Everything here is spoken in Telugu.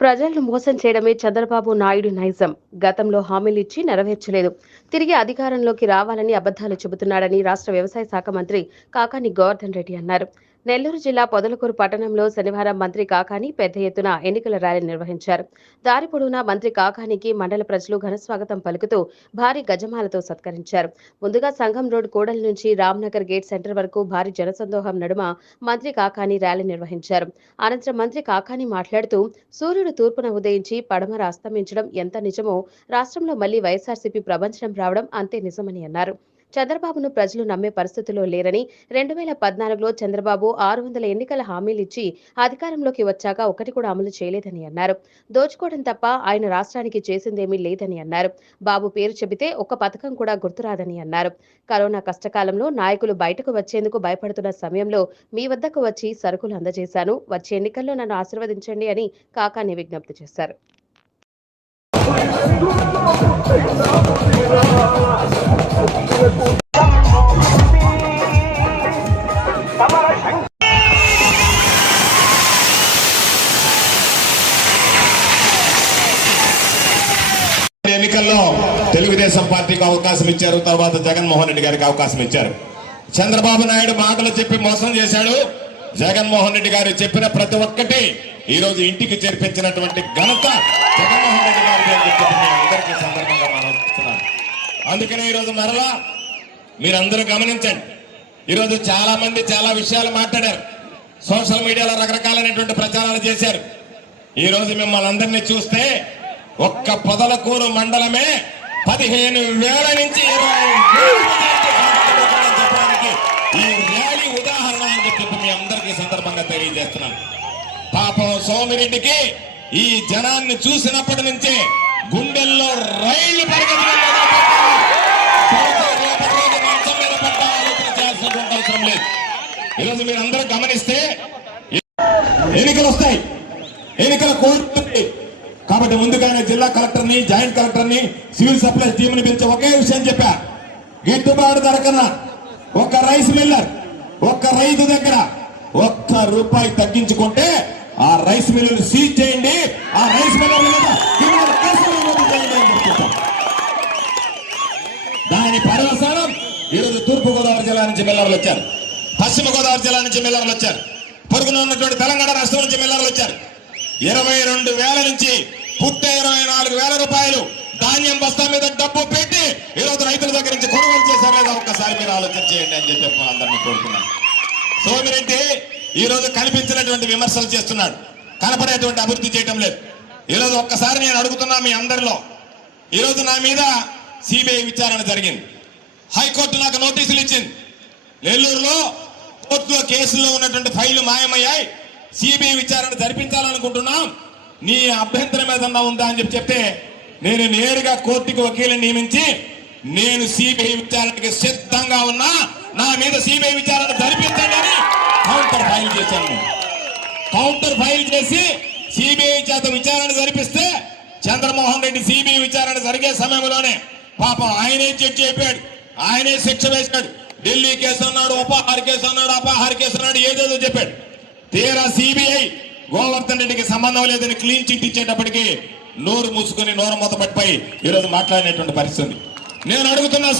ప్రజలను మోసం చేయడమే చంద్రబాబు నాయుడు నైజం. గతంలో హామీలు ఇచ్చి నెరవేర్చలేదు. తిరిగి అధికారంలోకి రావాలని అబద్ధాలు చెబుతున్నాడని రాష్ట్ర వ్యవసాయ శాఖ మంత్రి కాకాని గోవర్ధన్ రెడ్డి అన్నారు. నెల్లూరు జిల్లా పొదలకూరు పట్టణంలో శనివారం మంత్రి కాకాని పెద్ద ఎత్తున ఎన్నికల ర్యాలీ నిర్వహించారు. దారి పొడవునా మంత్రి కాకానికి మండల ప్రజలు ఘనస్వాగతం పలుకుతూ భారీ గజమాలతో సత్కరించారు. ముందుగా సంఘం రోడ్ కూడలి నుంచి రామ్నగర్ గేట్ సెంటర్ వరకు భారీ జనసందోహం నడుమ మంత్రి కాకాని ర్యాలీ నిర్వహించారు. అనంతరం మంత్రి కాకాని మాట్లాడుతూ సూర్యుడు తూర్పున ఉదయించి పడమర అస్తమించడం ఎంత నిజమో రాష్ట్రంలో మళ్ళీ వైఎస్ఆర్సీపీ ప్రపంచం రావడం అంతే నిజమని అన్నారు. చంద్రబాబును ప్రజలు నమ్మే పరిస్థితుల్లో లేరని రెండు వేల పద్నాలుగులో చంద్రబాబు ఆరు వందల ఎన్నికల హామీలు ఇచ్చి అధికారంలోకి వచ్చాక ఒకటి కూడా అమలు చేయలేదని అన్నారు. దోచుకోవడం తప్ప ఆయన రాష్ట్రానికి చేసిందేమీ లేదని అన్నారు. బాబు పేరు చెబితే ఒక్క పథకం కూడా గుర్తురాదని అన్నారు. కరోనా కష్టకాలంలో నాయకులు బయటకు వచ్చేందుకు భయపడుతున్న సమయంలో మీ వద్దకు వచ్చి సరుకులు అందజేశాను. వచ్చే ఎన్నికల్లో నన్ను ఆశీర్వదించండి అని కాకాని విజ్ఞప్తి చేశారు. తెలుగుదేశం పార్టీకి అవకాశం ఇచ్చారు. తర్వాత జగన్మోహన్ రెడ్డి గారికి అవకాశం ఇచ్చారు. చంద్రబాబు నాయుడు మాటలు చెప్పి మోసం చేశాడు. జగన్మోహన్ రెడ్డి గారు చెప్పిన ప్రతి ఒక్కటి ఈ రోజు ఇంటికి చేర్పించినటువంటి ఘనత జగన్మోహన్ రెడ్డి అందరికీ సందర్భంగా మనం అందుకనే ఈ రోజు మరలా మీరందరూ గమనించండి. ఈరోజు చాలా మంది చాలా విషయాలు మాట్లాడారు. సోషల్ మీడియాలో రకరకాలైనటువంటి ప్రచారాలు చేశారు. ఈ రోజు మిమ్మల్ని అందరినీ చూస్తే ఒక్క పొదలకూరు మండలమే పదిహేను వేల నుంచి ఇరవై చెప్పడానికి ఈ ర్యాలీ ఉదాహరణ అని చెప్పి మీ అందరికీ సందర్భంగా తెలియజేస్తున్నాను. పాపం సోమిరెడ్డికి ఈ జనాన్ని చూసినప్పటి నుంచే గుండెల్లో రైళ్ళు పరిగెత్తుతున్న అవసరం లేదు ఈరోజు మీరు అందరూ గమనిస్తే ఎన్నికలు వస్తాయి. ఎన్నికల కోడ్ కాబట్టి ముందుగానే జిల్లా కలెక్టర్ని జాయింట్ కలెక్టర్ని సివిల్ సప్లైస్ టీమ్ని పిలిచి ఒకే విషయం చెప్పా. గిట్టుబాటు ధర కన్నా ఒక్క రైస్ మిల్లర్ ఒక్క రైతు దగ్గర ఒక్క రూపాయి తగ్గించుకుంటే ఆ రైస్ మిల్లులు సీజ్ చేయండి. ఆ రైస్ మిల్లర్ దాని పర్యవసానం ఈరోజు తూర్పు గోదావరి జిల్లా నుంచి మిల్లర్లు వచ్చారు. పశ్చిమ గోదావరి జిల్లా నుంచి మిల్లర్లు వచ్చారు. పొరుగున ఉన్నటువంటి తెలంగాణ రాష్ట్రం నుంచి మిల్లర్లు వచ్చారు. ఇరవై రెండు వేల నుంచి పుట్టే ఇరవై నాలుగు వేల రూపాయలు ధాన్యం బస్తా మీద డబ్బు పెట్టి ఈరోజు రైతుల దగ్గర నుంచి కొనుగోలు చేశారు లేదా ఒక్కసారి మీరు ఆలోచన చేయండి అని చెప్పి అందరినీ కోరుతున్నాను. సోమిరెడ్డి ఈ రోజు కనిపించినటువంటి విమర్శలు చేస్తున్నాడు. కనపడేటువంటి అభివృద్ధి చేయటం లేదు. ఈ రోజు ఒక్కసారి నేను అడుగుతున్నా మీ అందరిలో. ఈరోజు నా మీద సిబిఐ విచారణ జరిగింది. హైకోర్టు నాకు నోటీసులు ఇచ్చింది. నెల్లూరులో కోర్టులో కేసులో ఉన్నటువంటి ఫైళ్ళు మాయమయ్యాయి. సిబిఐ విచారణ జరిపించాలనుకుంటున్నాం. నీ అభ్యంతరం ఏదన్నా ఉందా అని చెప్పి చెప్తే నేను నేరుగా కోర్టుకి వకీలు నియమించి నేను సిబిఐ విచారణకి సిద్ధంగా ఉన్నా నా మీద సిబిఐ విచారణ జరిపించండి అని కౌంటర్ ఫైల్ చేశాను. కౌంటర్ ఫైల్ చేసి సిబిఐ చేత విచారణ జరిపిస్తే చంద్రమోహన్ రెడ్డి సిబిఐ విచారణ జరిగే సమయంలోనే పాపం ఆయనే జడ్జి చెప్పాడు ఆయనే శిక్ష వేశాడు. ఢిల్లీ కేసు అన్నాడు ఉపాహార కేసు అన్నాడు అపహార కేసు అన్నాడు ఏదేదో చెప్పాడు. తీరా సిబిఐ గోవర్ధన్ రెడ్డికి సంబంధం లేదని క్లీన్ చిట్ ఇచ్చేటప్పటికి నోరు మూసుకొని నోరు మూత పట్టిపోయి ఈరోజు మాట్లాడినటువంటి పరిస్థితి. నేను అడుగుతున్నా